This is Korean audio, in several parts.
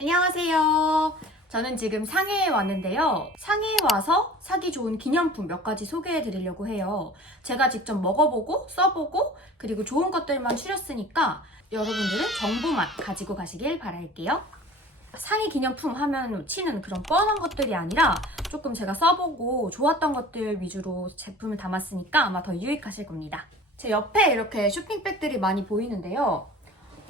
안녕하세요. 저는 지금 상해에 왔는데요. 상해에 와서 사기 좋은 기념품 몇 가지 소개해 드리려고 해요. 제가 직접 먹어보고 써보고 그리고 좋은 것들만 추렸으니까 여러분들은 정보만 가지고 가시길 바랄게요. 상해 기념품 하면 치는 그런 뻔한 것들이 아니라 조금 제가 써보고 좋았던 것들 위주로 제품을 담았으니까 아마 더 유익하실 겁니다. 제 옆에 이렇게 쇼핑백들이 많이 보이는데요.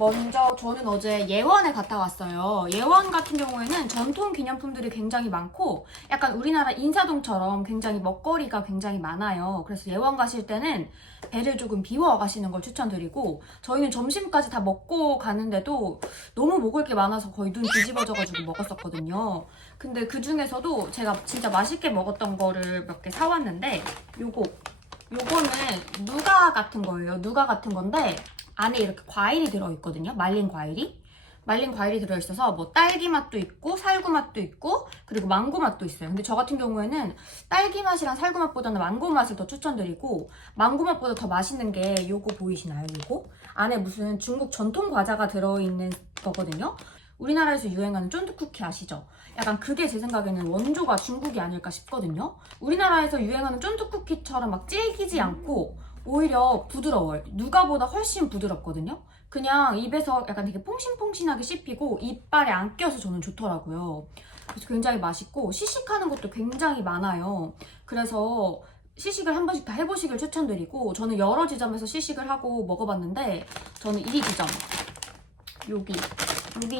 먼저 저는 어제 예원에 갔다 왔어요. 예원 같은 경우에는 전통 기념품들이 굉장히 많고 약간 우리나라 인사동처럼 굉장히 먹거리가 굉장히 많아요. 그래서 예원 가실 때는 배를 조금 비워 가시는 걸 추천드리고, 저희는 점심까지 다 먹고 가는데도 너무 먹을 게 많아서 거의 눈 뒤집어져가지고 먹었었거든요. 근데 그 중에서도 제가 진짜 맛있게 먹었던 거를 몇 개 사왔는데, 요거는 누가 같은 거예요. 누가 같은 건데 안에 이렇게 과일이 들어있거든요. 말린 과일이 들어있어서 뭐 딸기 맛도 있고 살구 맛도 있고 그리고 망고 맛도 있어요. 근데 저 같은 경우에는 딸기 맛이랑 살구 맛보다는 망고 맛을 더 추천드리고, 망고 맛보다 더 맛있는 게 요거 보이시나요? 요거 안에 무슨 중국 전통 과자가 들어있는 거거든요. 우리나라에서 유행하는 쫀득 쿠키 아시죠? 약간 그게 제 생각에는 원조가 중국이 아닐까 싶거든요. 우리나라에서 유행하는 쫀득 쿠키처럼 막 질기지 않고 오히려 부드러워요. 누가보다 훨씬 부드럽거든요. 그냥 입에서 약간 되게 퐁신퐁신하게 씹히고 이빨에 안 껴서 저는 좋더라고요. 그래서 굉장히 맛있고 시식하는 것도 굉장히 많아요. 그래서 시식을 한 번씩 다 해보시길 추천드리고, 저는 여러 지점에서 시식을 하고 먹어봤는데 저는 이 지점, 여기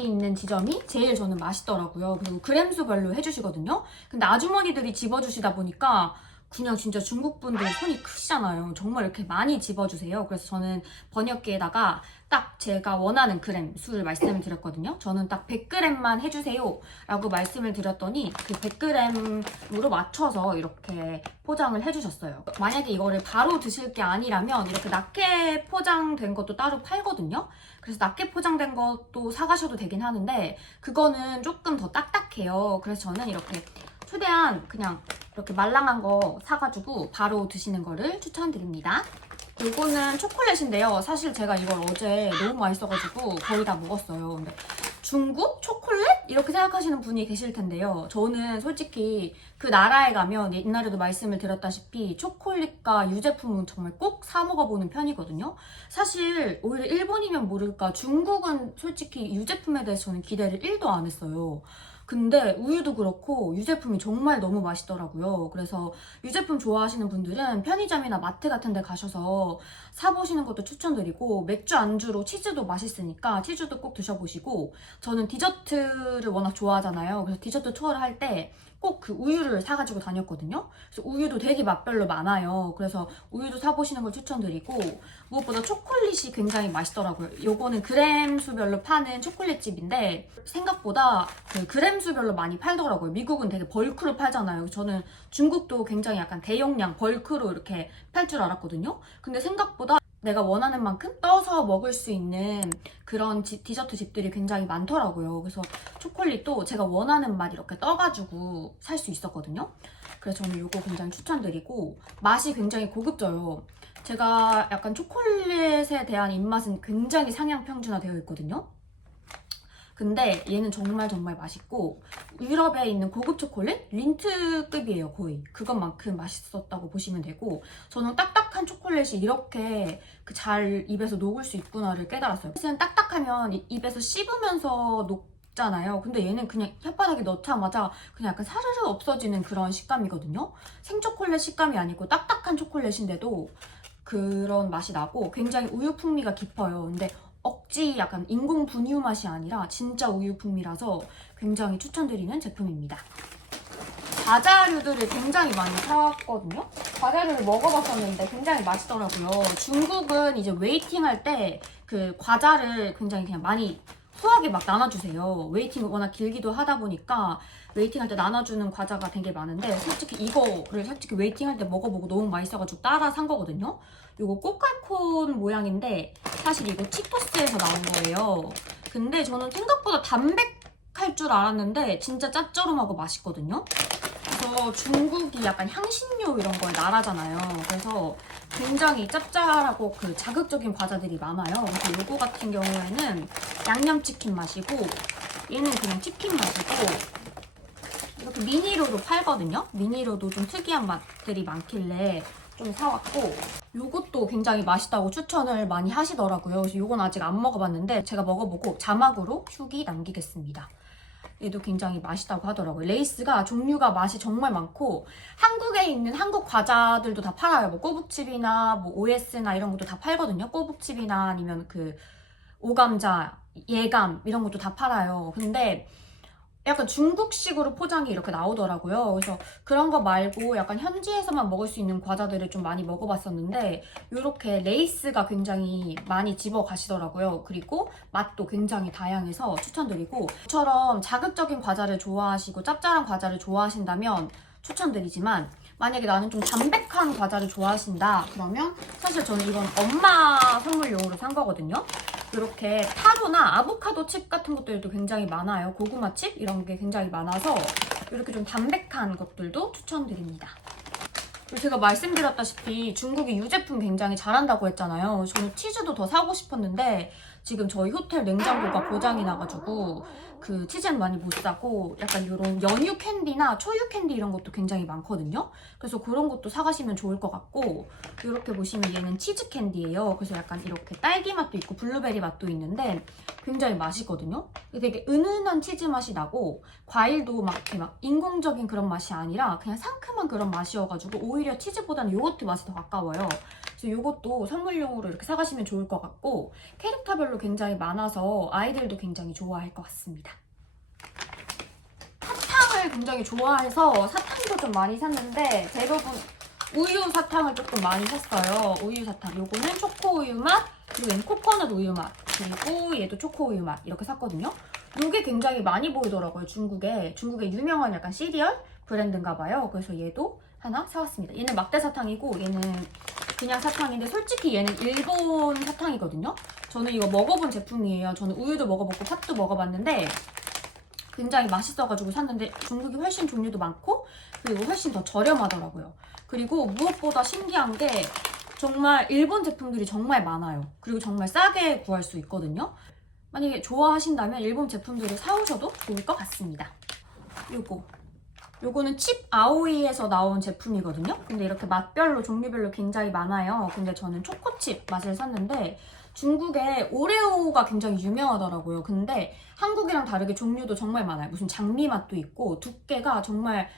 있는 지점이 제일 저는 맛있더라고요. 그리고 그램수별로 해주시거든요. 근데 아주머니들이 집어주시다 보니까 그냥 진짜 중국 분들 손이 크시잖아요. 정말 이렇게 많이 집어주세요. 그래서 저는 번역기에다가 딱 제가 원하는 그램 수를 말씀을 드렸거든요. 저는 딱 100g만 해주세요 라고 말씀을 드렸더니 그 100g으로 맞춰서 이렇게 포장을 해주셨어요. 만약에 이거를 바로 드실 게 아니라면 이렇게 낮게 포장된 것도 따로 팔거든요. 그래서 낮게 포장된 것도 사가셔도 되긴 하는데 그거는 조금 더 딱딱해요. 그래서 저는 이렇게 최대한 그냥 이렇게 말랑한 거 사가지고 바로 드시는 거를 추천드립니다. 이거는 초콜릿인데요. 사실 제가 이걸 어제 너무 맛있어가지고 거의 다 먹었어요. 근데 중국? 초콜릿? 이렇게 생각하시는 분이 계실 텐데요. 저는 솔직히 그 나라에 가면 옛날에도 말씀을 드렸다시피 초콜릿과 유제품은 정말 꼭 사 먹어보는 편이거든요. 사실 오히려 일본이면 모를까 중국은 솔직히 유제품에 대해서 저는 기대를 1도 안 했어요. 근데 우유도 그렇고 유제품이 정말 너무 맛있더라고요. 그래서 유제품 좋아하시는 분들은 편의점이나 마트 같은 데 가셔서 사보시는 것도 추천드리고, 맥주 안주로 치즈도 맛있으니까 치즈도 꼭 드셔보시고, 저는 디저트를 워낙 좋아하잖아요. 그래서 디저트 투어를 할 때 꼭 그 우유를 사가지고 다녔거든요. 그래서 우유도 되게 맛별로 많아요. 그래서 우유도 사보시는 걸 추천드리고, 무엇보다 초콜릿이 굉장히 맛있더라고요. 요거는 그램 수별로 파는 초콜릿집인데 생각보다 그 그램 수별로 많이 팔더라고요. 미국은 되게 벌크로 팔잖아요. 저는 중국도 굉장히 약간 대용량 벌크로 이렇게 팔 줄 알았거든요. 근데 생각보다 내가 원하는 만큼 떠서 먹을 수 있는 그런 디저트 집들이 굉장히 많더라고요. 그래서 초콜릿도 제가 원하는 맛 이렇게 떠가지고 살 수 있었거든요. 그래서 저는 이거 굉장히 추천드리고, 맛이 굉장히 고급져요. 제가 약간 초콜릿에 대한 입맛은 굉장히 상향 평준화되어 있거든요. 근데 얘는 정말 맛있고, 유럽에 있는 고급 초콜릿? 린트급이에요, 거의. 그것만큼 맛있었다고 보시면 되고, 저는 딱딱한 초콜릿이 이렇게 잘 입에서 녹을 수 있구나를 깨달았어요. 사실은 딱딱하면 입에서 씹으면서 녹잖아요. 근데 얘는 그냥 혓바닥에 넣자마자 그냥 약간 사르르 없어지는 그런 식감이거든요. 생초콜릿 식감이 아니고 딱딱한 초콜릿인데도 그런 맛이 나고 굉장히 우유 풍미가 깊어요. 근데 억지 약간 인공 분유 맛이 아니라 진짜 우유 풍미라서 굉장히 추천드리는 제품입니다. 과자류들을 굉장히 많이 사왔거든요. 과자류를 먹어봤었는데 굉장히 맛있더라고요. 중국은 이제 웨이팅 할 때 그 과자를 굉장히 그냥 많이 후하게 막 나눠주세요. 웨이팅 워낙 길기도 하다 보니까 웨이팅 할 때 나눠주는 과자가 되게 많은데, 솔직히 이거를 웨이팅 할 때 먹어보고 너무 맛있어가지고 따라 산 거거든요. 이거 꼬깔콘 모양인데 사실 이거 치토스에서 나온 거예요. 근데 저는 생각보다 담백할 줄 알았는데 진짜 짭조름하고 맛있거든요. 그래서 중국이 약간 향신료 이런 거에 나라잖아요. 그래서 굉장히 짭짤하고 그 자극적인 과자들이 많아요. 그래서 이거 같은 경우에는 양념치킨 맛이고, 얘는 그냥 치킨 맛이고 이렇게 미니로도 팔거든요. 미니로도 좀 특이한 맛들이 많길래 좀 사왔고 요것도 굉장히 맛있다고 추천을 많이 하시더라고요. 그래서 요건 아직 안 먹어봤는데 제가 먹어보고 자막으로 후기 남기겠습니다. 얘도 굉장히 맛있다고 하더라고요. 레이스가 종류가 맛이 정말 많고 한국에 있는 한국 과자들도 다 팔아요. 뭐 꼬북칩이나 뭐 OS나 이런 것도 다 팔거든요. 꼬북칩이나 아니면 그 오감자, 예감 이런 것도 다 팔아요. 근데 약간 중국식으로 포장이 이렇게 나오더라고요. 그래서 그런 거 말고 약간 현지에서만 먹을 수 있는 과자들을 좀 많이 먹어봤었는데 이렇게 레이스가 굉장히 많이 집어 가시더라고요. 그리고 맛도 굉장히 다양해서 추천드리고 저처럼 자극적인 과자를 좋아하시고 짭짤한 과자를 좋아하신다면 추천드리지만 만약에 나는 좀 담백한 과자를 좋아하신다 그러면 사실 저는 이건 엄마 선물용으로 산 거거든요. 이렇게 타로나 아보카도 칩 같은 것들도 굉장히 많아요. 고구마 칩 이런 게 굉장히 많아서 이렇게 좀 담백한 것들도 추천드립니다. 그리고 제가 말씀드렸다시피 중국이 유제품 굉장히 잘한다고 했잖아요. 저는 치즈도 더 사고 싶었는데 지금 저희 호텔 냉장고가 고장이 나가지고 그 치즈는 많이 못 사고 약간 이런 연유 캔디나 초유 캔디 이런 것도 굉장히 많거든요. 그래서 그런 것도 사가시면 좋을 것 같고 이렇게 보시면 얘는 치즈 캔디예요. 그래서 약간 이렇게 딸기 맛도 있고 블루베리 맛도 있는데 굉장히 맛있거든요. 되게 은은한 치즈 맛이 나고 과일도 막 이렇게 막 인공적인 그런 맛이 아니라 그냥 상큼한 그런 맛이어가지고 오히려 치즈보다는 요거트 맛이 더 가까워요. 그래서 요것도 선물용으로 이렇게 사가시면 좋을 것 같고 캐릭터별로 굉장히 많아서 아이들도 굉장히 좋아할 것 같습니다. 사탕을 굉장히 좋아해서 사탕도 좀 많이 샀는데 대부분 우유 사탕을 조금 많이 샀어요. 우유 사탕. 요거는 초코 우유 맛, 그리고 얘는 코코넛 우유 맛, 그리고 얘도 초코 우유 맛 이렇게 샀거든요. 요게 굉장히 많이 보이더라고요. 중국에 유명한 약간 시리얼 브랜드인가 봐요. 그래서 얘도 하나 사왔습니다. 얘는 막대 사탕이고 얘는 그냥 사탕인데 솔직히 얘는 일본 사탕이거든요. 저는 이거 먹어본 제품이에요. 저는 우유도 먹어봤고 팥도 먹어봤는데 굉장히 맛있어가지고 샀는데 중국이 훨씬 종류도 많고 그리고 훨씬 더 저렴하더라고요. 그리고 무엇보다 신기한 게 정말 일본 제품들이 정말 많아요. 그리고 정말 싸게 구할 수 있거든요. 만약에 좋아하신다면 일본 제품들을 사오셔도 좋을 것 같습니다. 요거는 칩 아오이에서 나온 제품이거든요. 근데 이렇게 맛별로 종류별로 굉장히 많아요. 근데 저는 초코칩 맛을 샀는데 중국에 오레오가 굉장히 유명하더라고요. 근데 한국이랑 다르게 종류도 정말 많아요. 무슨 장미 맛도 있고 두께가 정말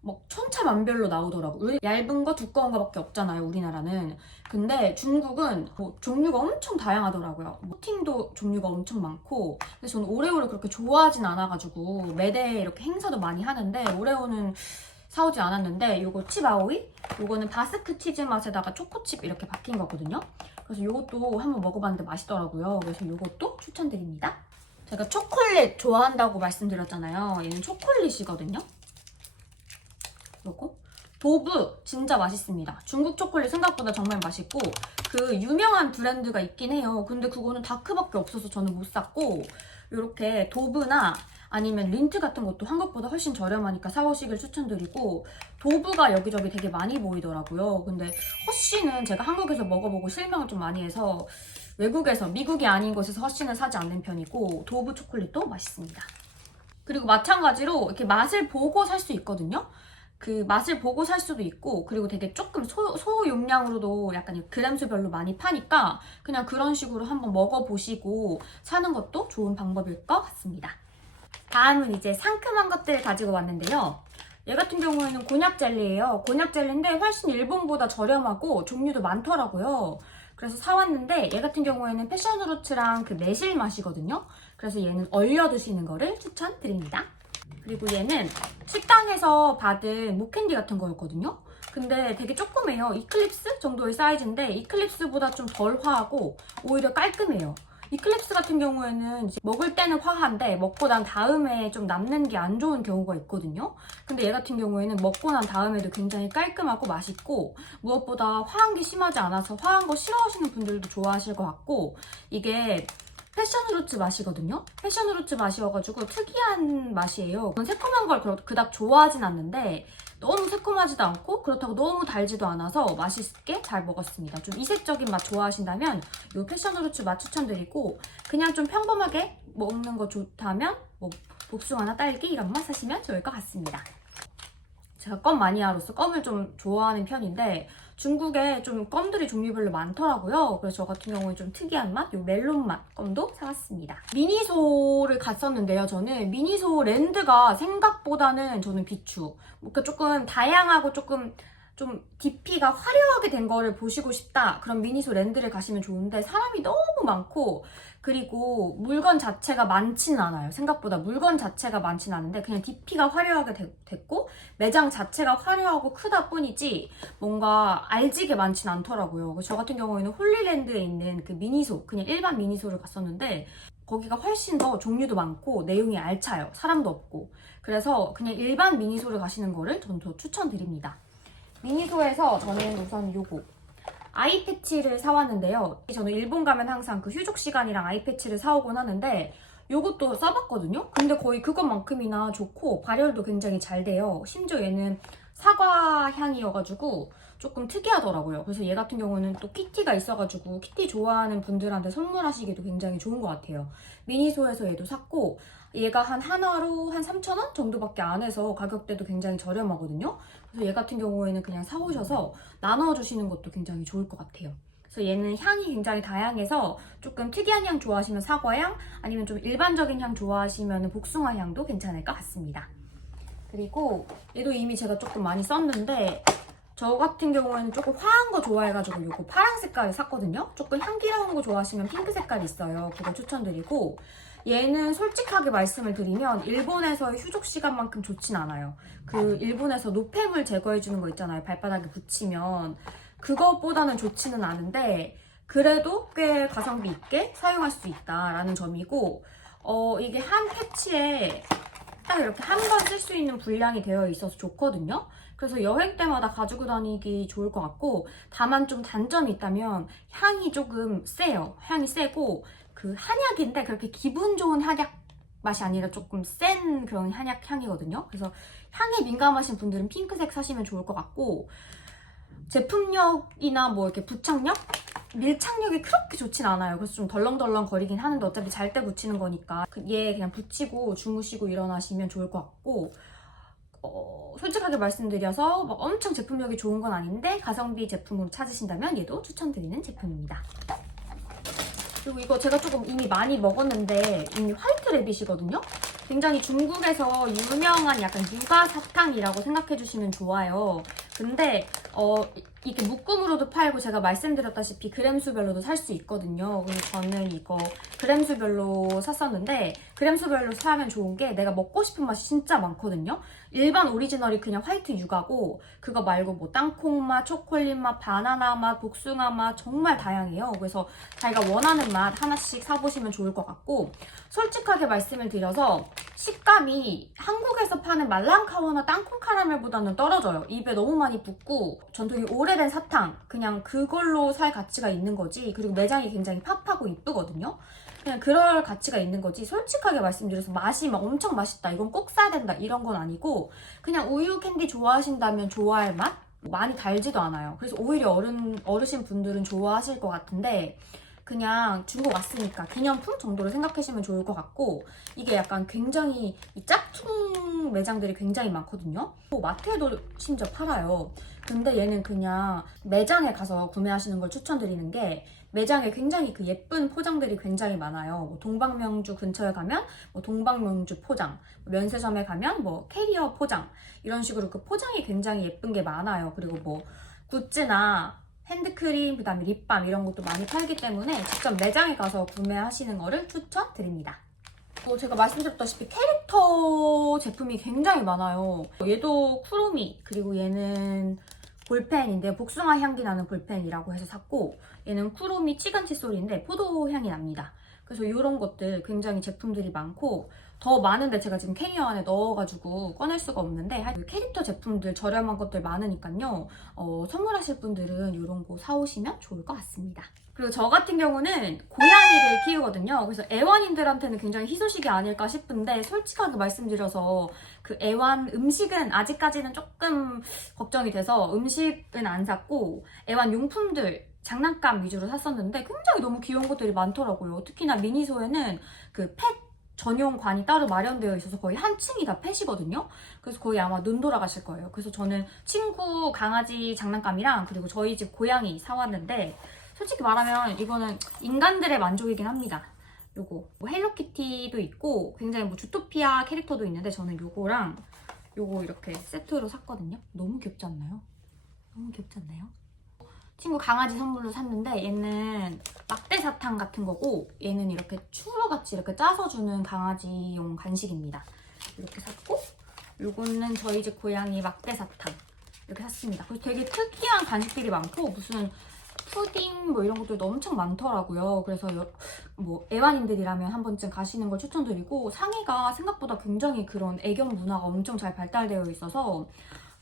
막 천차만별로 나오더라고요. 얇은 거 두꺼운 거밖에 없잖아요, 우리나라는. 근데 중국은 종류가 엄청 다양하더라고요. 코팅도 종류가 엄청 많고 근데 저는 오레오를 그렇게 좋아하진 않아가지고 매대에 이렇게 행사도 많이 하는데 오레오는 사오지 않았는데 요거 칩아오이? 요거는 바스크 치즈 맛에다가 초코칩 이렇게 바뀐 거거든요. 그래서 요것도 한번 먹어봤는데 맛있더라고요. 그래서 요것도 추천드립니다. 제가 초콜릿 좋아한다고 말씀드렸잖아요. 얘는 초콜릿이거든요. 요거 도브 진짜 맛있습니다. 중국 초콜릿 생각보다 정말 맛있고 그 유명한 브랜드가 있긴 해요. 근데 그거는 다크밖에 없어서 저는 못 샀고 이렇게 도브나 아니면 린트 같은 것도 한국보다 훨씬 저렴하니까 사오시길 추천드리고 도브가 여기저기 되게 많이 보이더라고요. 근데 허쉬는 제가 한국에서 먹어보고 실망을 좀 많이 해서 외국에서 미국이 아닌 곳에서 허쉬는 사지 않는 편이고 도브 초콜릿도 맛있습니다. 그리고 마찬가지로 이렇게 맛을 보고 살 수 있거든요. 그 맛을 보고 살 수도 있고 그리고 되게 조금 소용량으로도 약간 그램수별로 많이 파니까 그냥 그런 식으로 한번 먹어보시고 사는 것도 좋은 방법일 것 같습니다. 다음은 이제 상큼한 것들을 가지고 왔는데요. 얘 같은 경우에는 곤약 젤리예요. 곤약 젤리인데 훨씬 일본보다 저렴하고 종류도 많더라고요. 그래서 사왔는데 얘 같은 경우에는 패션후르츠랑 그 매실 맛이거든요. 그래서 얘는 얼려 드시는 거를 추천드립니다. 그리고 얘는 식당에서 받은 목캔디 같은 거였거든요. 근데 되게 조그매요. 이클립스 정도의 사이즈인데 이클립스보다 좀 덜 화하고 오히려 깔끔해요. 이클립스 같은 경우에는 이제 먹을 때는 화한데 먹고 난 다음에 좀 남는 게 안 좋은 경우가 있거든요. 근데 얘 같은 경우에는 먹고 난 다음에도 굉장히 깔끔하고 맛있고 무엇보다 화한 게 심하지 않아서 화한 거 싫어하시는 분들도 좋아하실 것 같고 이게 패션후르츠 맛이거든요. 패션후르츠 맛이어가지고 특이한 맛이에요. 저는 새콤한 걸 그닥 좋아하진 않는데 너무 새콤하지도 않고 그렇다고 너무 달지도 않아서 맛있게 잘 먹었습니다. 좀 이색적인 맛 좋아하신다면 이 패션 후르츠 맛 추천드리고, 그냥 좀 평범하게 먹는 거 좋다면 뭐 복숭아나 딸기 이런 맛 사시면 좋을 것 같습니다. 제가 껌 마니아로서 껌을 좀 좋아하는 편인데 중국에 좀 껌들이 종류별로 많더라고요. 그래서 저 같은 경우에 좀 특이한 맛, 요 멜론 맛 껌도 사왔습니다. 미니소를 갔었는데요. 저는 미니소 랜드가 생각보다는 저는 비추. 그러니까 조금 다양하고 조금 좀 DP가 화려하게 된 거를 보시고 싶다. 그럼 미니소 랜드를 가시면 좋은데 사람이 너무 많고, 그리고 물건 자체가 많지는 않아요. 생각보다 물건 자체가 많지는 않은데 그냥 DP가 화려하게 됐고 매장 자체가 화려하고 크다 뿐이지 뭔가 알지게 많지는 않더라고요. 그래서 저 같은 경우에는 홀리랜드에 있는 그 미니소, 그냥 일반 미니소를 갔었는데 거기가 훨씬 더 종류도 많고 내용이 알차요. 사람도 없고. 그래서 그냥 일반 미니소를 가시는 거를 저는 더 추천드립니다. 미니소에서 저는 우선 요거 아이 패치를 사왔는데요. 저는 일본 가면 항상 그 휴족 시간이랑 아이 패치를 사오곤 하는데 요것도 써봤거든요. 근데 거의 그것만큼이나 좋고 발열도 굉장히 잘 돼요. 심지어 얘는 사과 향이어가지고 조금 특이하더라고요. 그래서 얘 같은 경우는 또 키티가 있어가지고 키티 좋아하는 분들한테 선물하시기도 굉장히 좋은 것 같아요. 미니소에서 얘도 샀고 얘가 한 하나로 한 3,000원 정도밖에 안 해서 가격대도 굉장히 저렴하거든요. 그래서 얘 같은 경우에는 그냥 사오셔서 나눠주시는 것도 굉장히 좋을 것 같아요. 그래서 얘는 향이 굉장히 다양해서 조금 특이한 향 좋아하시면 사과향, 아니면 좀 일반적인 향 좋아하시면 복숭아 향도 괜찮을 것 같습니다. 그리고 얘도 이미 제가 조금 많이 썼는데 저 같은 경우에는 조금 화한 거 좋아해가지고 이거 파란 색깔을 샀거든요. 조금 향기로운 거 좋아하시면 핑크 색깔이 있어요. 그거 추천드리고, 얘는 솔직하게 말씀을 드리면 일본에서의 휴족 시간만큼 좋진 않아요. 그 일본에서 노폐물 제거해주는 거 있잖아요. 발바닥에 붙이면. 그것보다는 좋지는 않은데 그래도 꽤 가성비 있게 사용할 수 있다라는 점이고, 이게 한 패치에 딱 이렇게 한 번 쓸 수 있는 분량이 되어 있어서 좋거든요. 그래서 여행 때마다 가지고 다니기 좋을 것 같고, 다만 좀 단점이 있다면 향이 조금 세요. 향이 세고 그 한약인데 그렇게 기분 좋은 한약 맛이 아니라 조금 센 그런 한약 향이거든요. 그래서 향에 민감하신 분들은 핑크색 사시면 좋을 것 같고, 제품력이나 뭐 이렇게 부착력? 밀착력이 그렇게 좋진 않아요. 그래서 좀 덜렁덜렁 거리긴 하는데 어차피 잘 때 붙이는 거니까 얘 그냥 붙이고 주무시고 일어나시면 좋을 것 같고, 솔직하게 말씀드려서 막 엄청 제품력이 좋은 건 아닌데 가성비 제품으로 찾으신다면 얘도 추천드리는 제품입니다. 그리고 이거 제가 조금 이미 많이 먹었는데 이미 화이트 래빗이거든요. 굉장히 중국에서 유명한 약간 육아 사탕이라고 생각해 주시면 좋아요. 근데 이게 묶음으로도 팔고 제가 말씀드렸다시피 그램수별로도 살 수 있거든요. 그래서 저는 이거 그램수별로 샀었는데, 그램수별로 사면 좋은 게 내가 먹고 싶은 맛이 진짜 많거든요. 일반 오리지널이 그냥 화이트 육아고 그거 말고 뭐 땅콩 맛, 초콜릿 맛, 바나나 맛, 복숭아 맛 정말 다양해요. 그래서 자기가 원하는 맛 하나씩 사보시면 좋을 것 같고, 솔직하게 말씀을 드려서 식감이 한국에서 파는 말랑카오나 땅콩 카라멜보다는 떨어져요. 입에 너무 많이 붙고 전통이 오래된 사탕, 그냥 그걸로 살 가치가 있는 거지. 그리고 매장이 굉장히 팝하고 이쁘거든요. 그냥 그럴 가치가 있는 거지. 솔직하게 말씀드려서 맛이 막 엄청 맛있다, 이건 꼭 사야 된다, 이런 건 아니고 그냥 우유 캔디 좋아하신다면 좋아할 맛? 많이 달지도 않아요. 그래서 오히려 어르신 분들은 좋아하실 것 같은데 그냥 중국 왔으니까 기념품 정도로 생각하시면 좋을 것 같고, 이게 약간 굉장히 이 짝퉁 매장들이 굉장히 많거든요. 마트에도 심지어 팔아요. 근데 얘는 그냥 매장에 가서 구매하시는 걸 추천드리는 게, 매장에 굉장히 그 예쁜 포장들이 굉장히 많아요. 뭐 동방명주 근처에 가면 뭐 동방명주 포장, 면세점에 가면 뭐 캐리어 포장, 이런 식으로 그 포장이 굉장히 예쁜 게 많아요. 그리고 뭐 굿즈나 핸드크림, 그 다음에 립밤 이런 것도 많이 팔기 때문에 직접 매장에 가서 구매하시는 거를 추천드립니다. 제가 말씀드렸다시피 캐릭터 제품이 굉장히 많아요. 얘도 쿠로미, 그리고 얘는 볼펜인데 복숭아 향기 나는 볼펜이라고 해서 샀고, 얘는 쿠로미 치간 칫솔인데 포도 향이 납니다. 그래서 이런 것들 굉장히 제품들이 많고, 더 많은데 제가 지금 캐리어 안에 넣어가지고 꺼낼 수가 없는데 캐릭터 제품들 저렴한 것들 많으니까요. 선물하실 분들은 이런 거 사오시면 좋을 것 같습니다. 그리고 저 같은 경우는 고양이를 키우거든요. 그래서 애완인들한테는 굉장히 희소식이 아닐까 싶은데 솔직하게 말씀드려서 그 애완 음식은 아직까지는 조금 걱정이 돼서 음식은 안 샀고 애완 용품들 장난감 위주로 샀었는데 굉장히 너무 귀여운 것들이 많더라고요. 특히나 미니소에는 그 펫 전용관이 따로 마련되어 있어서 거의 한 층이 다 펫이거든요. 그래서 거의 아마 눈 돌아가실 거예요. 그래서 저는 친구 강아지 장난감이랑 그리고 저희 집 고양이 사왔는데 솔직히 말하면 이거는 인간들의 만족이긴 합니다. 요거 뭐 헬로키티도 있고 굉장히 뭐 주토피아 캐릭터도 있는데 저는 요거랑 요거 이렇게 세트로 샀거든요. 너무 귀엽지 않나요? 너무 귀엽지 않나요? 친구 강아지 선물로 샀는데 얘는 막대 사탕 같은 거고 얘는 이렇게 추러같이 이렇게 짜서 주는 강아지용 간식입니다. 이렇게 샀고 요거는 저희 집 고양이 막대 사탕 이렇게 샀습니다. 그래서 되게 특이한 간식들이 많고 무슨 푸딩 뭐 이런 것들도 엄청 많더라고요. 그래서 뭐 애완인들이라면 한 번쯤 가시는 걸 추천드리고 상해가 생각보다 굉장히 그런 애견 문화가 엄청 잘 발달되어 있어서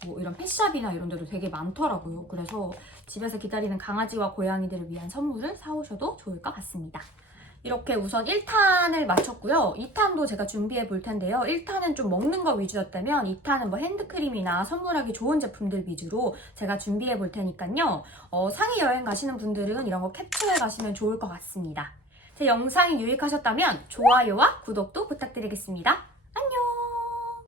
뭐 이런 펫샵이나 이런 데도 되게 많더라고요. 그래서 집에서 기다리는 강아지와 고양이들을 위한 선물을 사오셔도 좋을 것 같습니다. 이렇게 우선 1탄을 마쳤고요. 2탄도 제가 준비해 볼 텐데요. 1탄은 좀 먹는 거 위주였다면 2탄은 뭐 핸드크림이나 선물하기 좋은 제품들 위주로 제가 준비해 볼 테니까요. 상해 여행 가시는 분들은 이런 거 캡처해 가시면 좋을 것 같습니다. 제 영상이 유익하셨다면 좋아요와 구독도 부탁드리겠습니다.